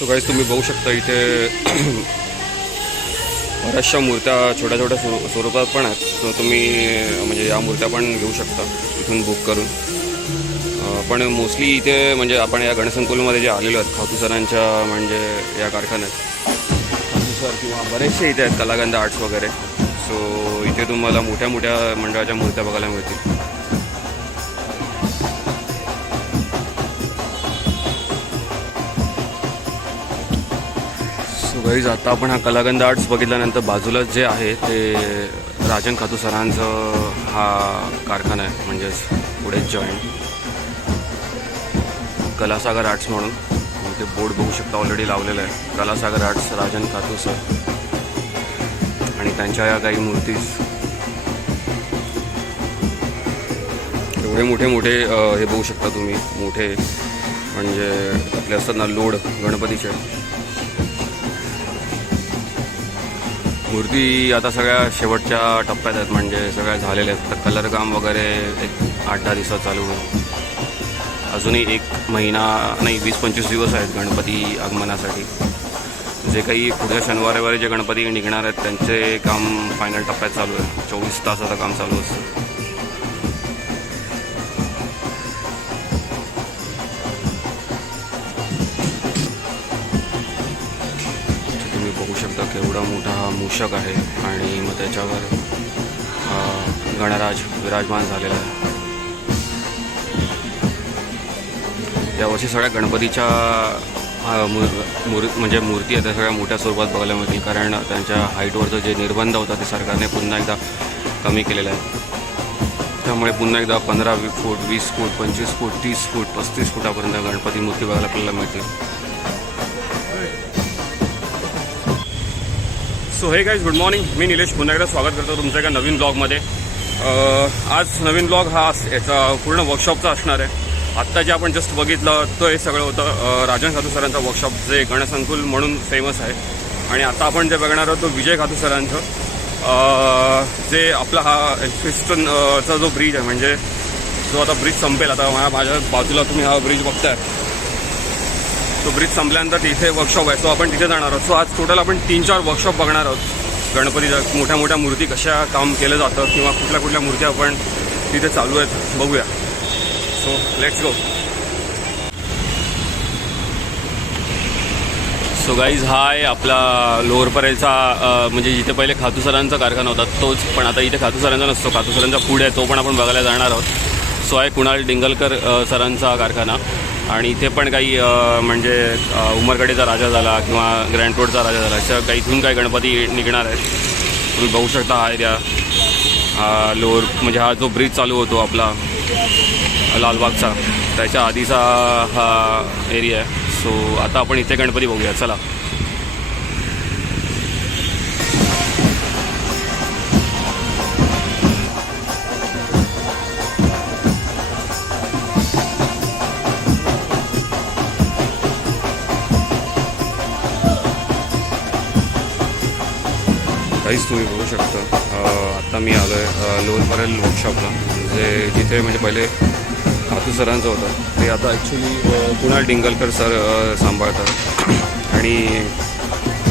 So guys तुम्ही बघू शकता इथे बऱ्याचशा मूर्त्या छोट्या छोट्या स्वरूपात पण आहेत. सो तुम्ही म्हणजे या मूर्त्या पण घेऊ शकता इथून बुक करून. पण मोस्टली इथे म्हणजे आपण या गणसंकुलमध्ये जे आलेलो आहेत खातू सरांच्या म्हणजे या कारखान्यात खातू सर किंवा बरेचसे इथे आहेत कलागंध आर्ट्स वगैरे. सो इथे तुम्हाला मोठ्या मोठ्या मंडळाच्या मूर्त्या बघायला मिळतील. सो गाईज आता आपण हा कलागंध आर्ट्स बघितल्यानंतर बाजूला जे आहे ते राजन खातू सरांचं हा कारखाना आहे म्हणजेच पुढे जॉईंट कलासागर आर्ट्स म्हणून. ते बोर्ड बघू शकता ऑलरेडी लावलेलं आहे कलासागर आर्ट्स राजन खातू सर. आणि त्यांच्या या काही मूर्तीज एवढे मोठे मोठे हे बघू शकता तुम्ही. मोठे म्हणजे आपले असतात ना लोड गणपतीचे मूर्ती आता सगळ्या शेवटच्या टप्प्यात आहेत म्हणजे सगळ्या झालेल्या आहेत. तर कलर काम वगैरे एक 8-10 दिवसात चालू होईल. अजूनही 1 महिना नाही 20-25 दिवस आहेत गणपती आगमनासाठी. जे काही पुढच्या शनिवार जे गणपती निघणार आहेत त्यांचे काम फायनल टप्प्यात चालू आहे. 24 तासाचं काम चालू असतं. तुम्ही बघू शकता केवढा मोठा हा मूषक आहे आणि मग त्याच्यावर गणराज विराजमान झालेला आहे. यावर्षी सगळ्या गणपतीच्या म्हणजे मूर्ती आहेत त्या सगळ्या मोठ्या स्वरूपात बघायला मिळतील कारण त्यांच्या हाईटवरचं जे निर्बंध होता ते सरकारने पुन्हा एकदा कमी केलेलं आहे. त्यामुळे पुन्हा एकदा 15 फूट 20 फूट 25 फूट 30 फूट 35 फुटापर्यंत गणपती मूर्ती बघायला आपल्याला मिळतील. सो हे गाईज गुड मॉर्निंग. मी निलेश पुन्हा एकदा स्वागत करतो तुमचं एका नवीन ब्लॉगमध्ये. आज नवीन ब्लॉग हा याचा पूर्ण वर्कशॉपचा असणार आहे. आत्ता जे आपण जस्ट बघितलं तो हे सगळं होतं राजन खातू सरांचा वर्कशॉप जे गणसंकुल म्हणून फेमस आहे. आणि आता आपण जे बघणार आहोत तो विजय खातू सरांचं जे आपला हा एल्फिस्टनचा जो ब्रिज आहे म्हणजे जो आता ब्रिज संपेल. आता माझ्या बाजूला तुम्ही हा ब्रिज बघताय तो ब्रिज संपल्यानंतर तिथे वर्कशॉप आहे. सो आपण तिथे जाणार आहोत. सो आज टोटल आपण 3-4 वर्कशॉप बघणार आहोत. गणपतीच्या मोठ्या मोठ्या मूर्ती कशा काम केलं जातं किंवा कुठल्या कुठल्या मूर्ती आपण तिथे चालू आहेत बघूया. So let's go. So guys हा आहे आपला लोअरपरेलचा म्हणजे जिथे पहिले खातू सरांचा कारखाना होता तोच. पण आता इथे खातू सरांचा नसतो. खातू सरांचा पुढे आहे तो पण आपण बघायला जाणार आहोत. सो आहे कुणाल डिंगलकर सरांचा कारखाना. आणि इथे पण काही म्हणजे उमरकडेचा राजा झाला किंवा ग्रँड रोडचा राजा झाला अशा काही इथून काही गणपती निघणार आहेत. तुम्ही बघू शकता हा एरिया हा लोअर म्हणजे हा जो ब्रिज चालू होतो आपला लालबागचा त्याच्या आधीचा हा एरिया आहे. सो आता आपण इथे गणपती बघूया चला. काहीच तुम्ही बघू शकता आत्ता मी आलो आहे लोअरपरेल वर्कशॉपला जिथे म्हणजे पहिले खातू सरांचं होतं ते आता ॲक्च्युली कुणाल डिंगलकर सर सांभाळतात. आणि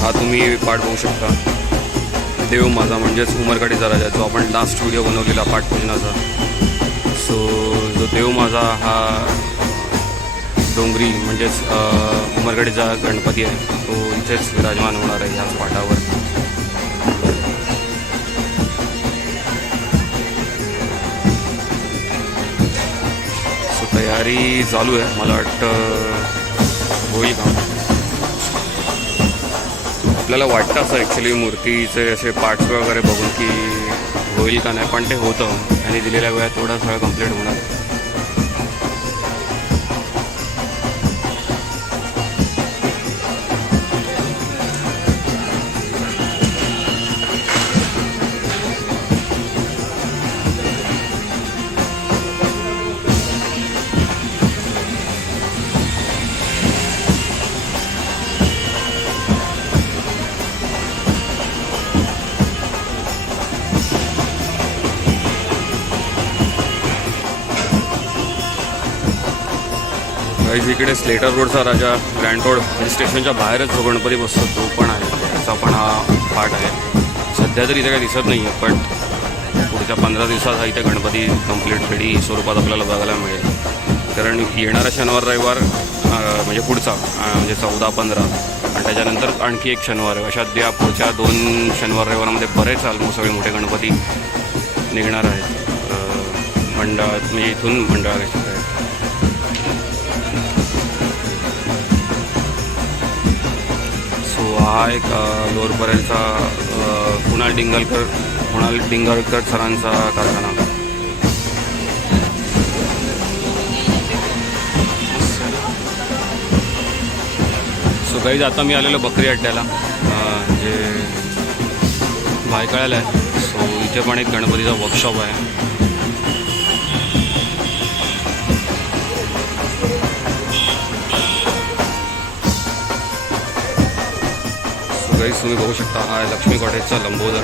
हा तुम्ही पाठ बघू शकता देव माझा म्हणजेच उमरकडेचा राजा जो आपण लास्ट व्हिडिओ बनवलेला पाठपूजनाचा. सो जो देव माझा हा डोंगरी म्हणजेच उमरकडेचा गणपती आहे तो इथेच विराजमान होणार आहे ह्याच पाठावर. तयारी चालू आहे मला वाटतं होईल का. आपल्याला वाटतं असं ॲक्च्युली मूर्तीचे असे पार्ट्स वगैरे बघून की होईल का नाही पण ते होतं आणि दिलेल्या वेळात थोडं सगळं कंप्लीट होणार. गाईज इकडे स्लेटर रोडचा राजा ग्रँड रोड म्हणजे स्टेशनच्या बाहेरच जो गणपती बसतो तो पण आहे, त्याचा पण हा पार्ट आहे. सध्या तरी इथे काही दिसत नाही आहे, पण पुढच्या 15 दिवसात हा इथे गणपती कंप्लीट रेडी स्वरूपात आपल्याला बघायला मिळेल. कारण येणारा शनिवार रविवार म्हणजे पुढचा म्हणजे 14-15 आणि त्याच्यानंतर आणखी एक शनिवार आहे. अशा या पुढच्या 2 शनिवार रविवारामध्ये बरेच ऑलमोस्ट सगळे मोठे गणपती निघणार आहेत मंडळात, म्हणजे इथून मंडळात आहेत. सो हा एक लोअरपरेलचा कुणाल डिंगलकर सरांचा कारखाना. सो गाईज आता मी आलेलो बकरी अड्ड्याला जे भायखळ्याला आहे. सो इथे पण एक गणपतीचा वर्कशॉप आहे. सो गाईज तुम्ही बघू शकता हा लक्ष्मी कॉटेजचा लंबोदर.